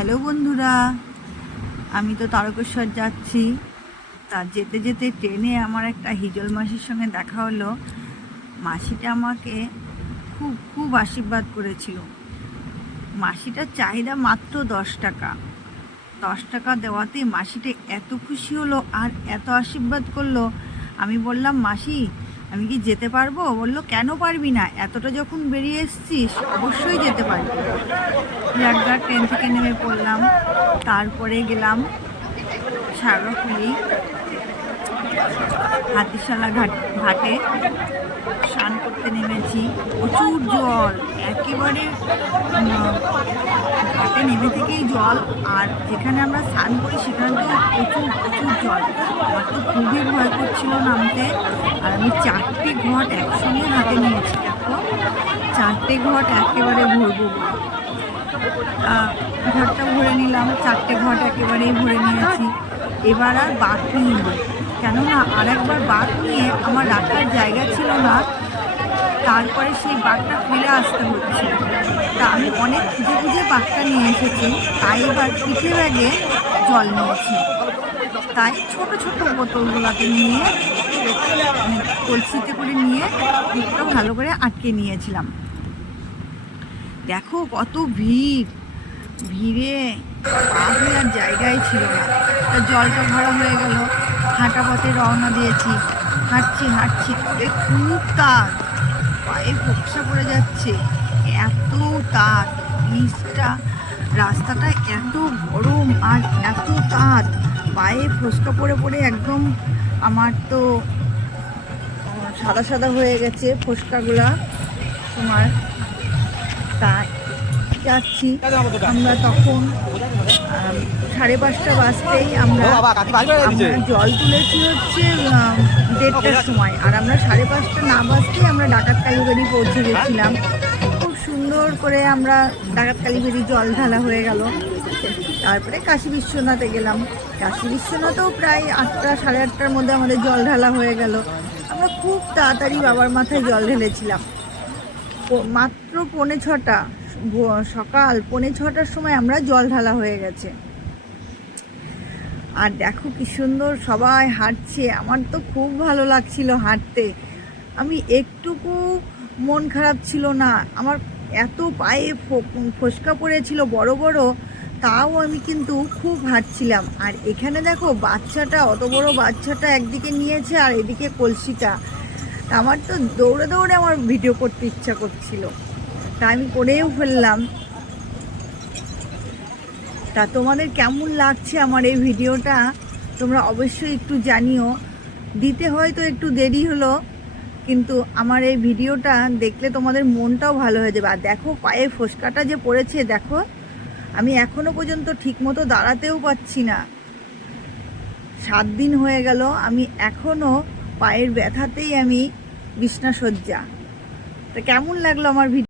Hello বন্ধুরা, আমি তো তারকেশ্বর যাচ্ছি। তা যেতে যেতে ট্রেনে আমার একটা হিজল মাসির সঙ্গে দেখা হলো। মাসিটা আমাকে খুব খুব আশীর্বাদ করেছিল। মাসিটার চাহিদা মাত্র দশ টাকা। দশ টাকা দেওয়াতে মাসিটা এত খুশি হলো আর এত আশীর্বাদ করল। আমি বললাম, মাসি আমি কি যেতে পারব? বলল, কেন পারবি না? এতটা যখন বেরিয়ে এসছিস, অবশ্যই যেতে পারবি। একবার ট্রেন থেকে নেমে পড়লাম। তারপরে গেলাম সাগরফুলি হাতিশালা ঘাট, ঘাটে। স্নান করতে নেমেছি। প্রচুর জল। একেবারে ঘাটে নেমে থেকেই জল, আর যেখানে আমরা স্নান করি সেখানে তো প্রচুর প্রচুর জল। আমার তো খুবই ভয় করছিল নামতে, আর আমি চারটে ঘট একসঙ্গে হাতে নিয়েছি, দেখো। চারটে ঘট একেবারে ভরবো। ঘরটা ভরে নিলাম, চারটে ঘট একেবারেই ভরে নিয়েছি। এবার আর বাঘ নিয়ে কেননা আর একবার বাঘ নিয়ে আমার রাখার জায়গা ছিল না তারপরে সেই বাঘটা ফেলে আসতে হচ্ছে। তা আমি অনেক খুঁজে খুঁজে বাঘটা নিয়ে এসেছি, তাই এবার পিঠে ব্যাগে জল নিয়েছি। তাই ছোট ছোট বোতলগুলোকে নিয়ে, কলসিতে করে নিয়ে মুখটা ভালো করে আটকে নিয়েছিলাম। দেখো কত ভিড়। ভিড়ে ফেলার জায়গায় ছিল না। তা জলটা ভরা হয়ে গেল, হাঁটা পথে রওনা দিয়েছি। হাঁটছি হাঁটছি খুব তার পায়ে ফোকসা পড়ে যাচ্ছে। এত তাঁত নিচটা, রাস্তাটা এত গরম আর এত তাঁত পায়ে ফোসকা পড়ে পড়ে একদম আমার তো সাদা সাদা হয়ে গেছে ফোসকাগুলা। তোমার তাই যাচ্ছি আমরা তখন সাড়ে পাঁচটা বাজতেই আমরা জল তুলেছি হচ্ছে দেড়টার সময়। আর আমরা সাড়ে পাঁচটা না বাজতেই আমরা ডাকাত কালীবাড়ি পৌঁছে গেছিলাম। খুব সুন্দর করে আমরা ডাকাত কালীবাড়ি জল ঢালা হয়ে গেল। তারপরে কাশী বিশ্বনাথে গেলাম। কাশী বিশ্বনাথেও প্রায় আটটা সাড়ে আটটার মধ্যে আমাদের জল ঢালা হয়ে গেল। আমরা খুব তাড়াতাড়ি বাবার মাথায় জল ঢেলেছিলাম। মাত্র পৌনে ছটা সকাল পৌনে ছটার সময় আমরা জল ঢালা হয়ে গেছে। আর দেখো কি সুন্দর সবাই হাঁটছে, আমার তো খুব ভালো লাগছিল হাঁটতে। আমি একটুকু মন খারাপ ছিল না, আমার এত পায়ে ফোসকা পড়েছিল বড় বড়, তাও আমি কিন্তু খুব হাঁটছিলাম। আর এখানে দেখো বাচ্চাটা, অত বড় বাচ্চাটা একদিকে নিয়েছে আর এদিকে কলসিটা। আমার তো দৌড়ে দৌড়ে আমার ভিডিও করতে ইচ্ছা করছিল। তা আমি করেও ফেললাম। তা তোমাদের কেমন লাগছে আমার এই ভিডিওটা? তোমরা অবশ্যই একটু জানিও। দিতে হয়তো একটু দেরি হলো, কিন্তু আমার এই ভিডিওটা দেখলে তোমাদের মনটাও ভালো হয়ে যাবে। আর দেখো, পায়ে ফোসকাটা যে পড়েছে, দেখো, আমি এখনও পর্যন্ত ঠিকমতো দাঁড়াতেও পাচ্ছি না। সাত দিন হয়ে গেল, আমি এখনও পায়ের ব্যথাতেই আমি বিছনা সজ্জা তা কেমন লাগল আমার ভিডিও?